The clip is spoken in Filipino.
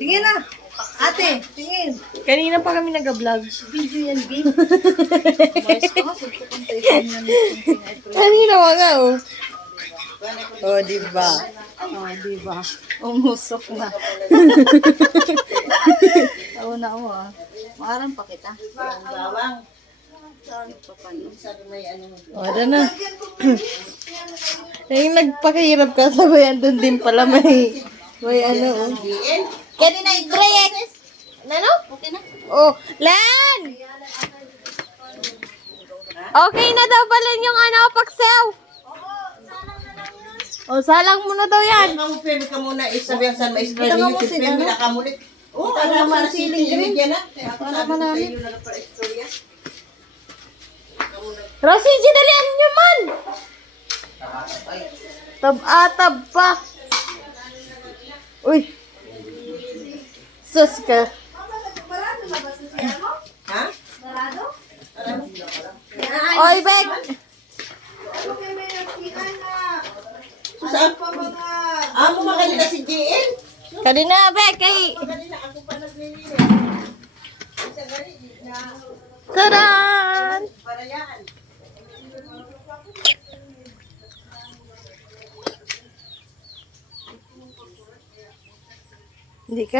Tingin na. Ate, tingin. Kanina pa kami nag-vlog. Video yan, babe. Umayos ka nga. Sunto kong telephone yan. Kanina wala oh. Oh, diba? Oh, diba? Umusok na. Tawa na ako ah. Maarang pa kita. Bawang. O, ano na. Yung nagpakahirap ka, sabay andun din pala may ano oh. Kanina i-try eh. Ano? Okay na. Oh, Lan! Okay na daw pala yung ano, paksew. O, salang mo na daw yan. Kamu pwede ka muna isabihan sa maestra Ito nga niyo mo si si Pwede ano? nakamulit. Oo, Ito ano naman naman siling green. Yan na. Para manamit. Rosie, dalian nyo man. Tab-atab pa. Uy. Sus ka. Ha? Oy, Bek. Saan? Amo magalila si JN. Kanina, Bek. Kay... Magalila ako pa naglilinis. Sa gari, na Taran! para yan. Hindi ka